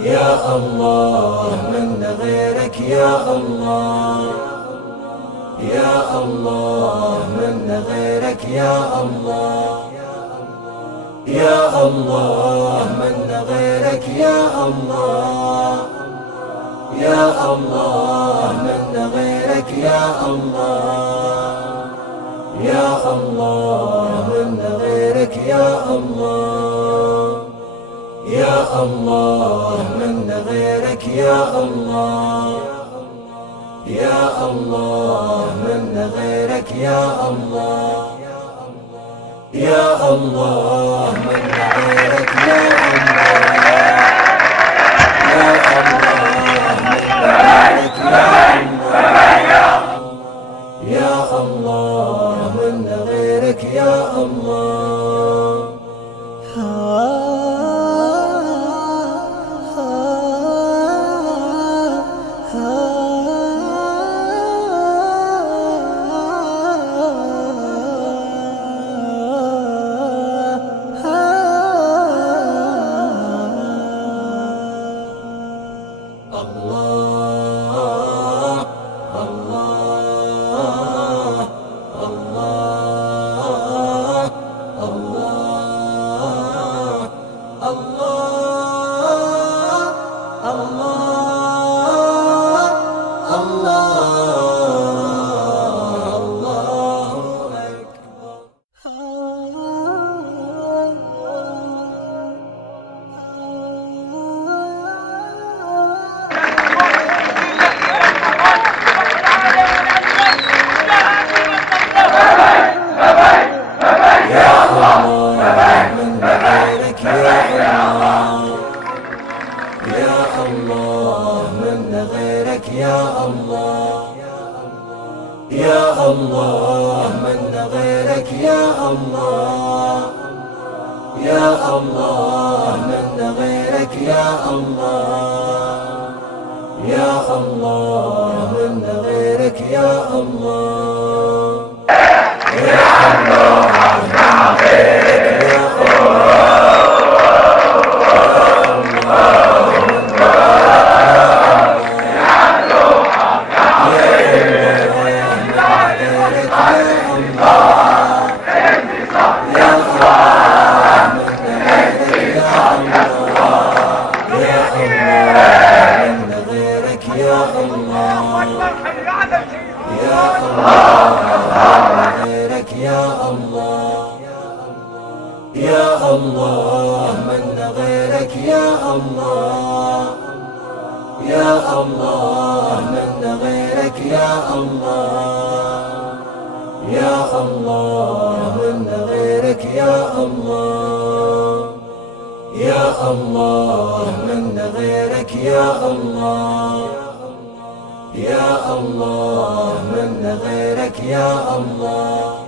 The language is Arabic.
يا الله من غيرك يا الله، يا الله من غيرك يا الله، يا الله من غيرك يا الله، يا الله من غيرك يا الله، يا الله من غيرك يا الله، يا الله من غيرك يا الله، يا الله من غيرك يا الله، يا الله من غيرك يا الله، يا الله من غيرك يا الله، يا الله من غيرك يا الله. يا الله يا الله من غيرك يا الله، يا الله من غيرك يا الله، يا الله من غيرك يا الله، يا الله من غيرك يا يا الله من غيرك يا الله، يا الله من غيرك يا الله، يا الله من غيرك يا الله، يا الله من غيرك يا الله، يا الله من غيرك يا الله.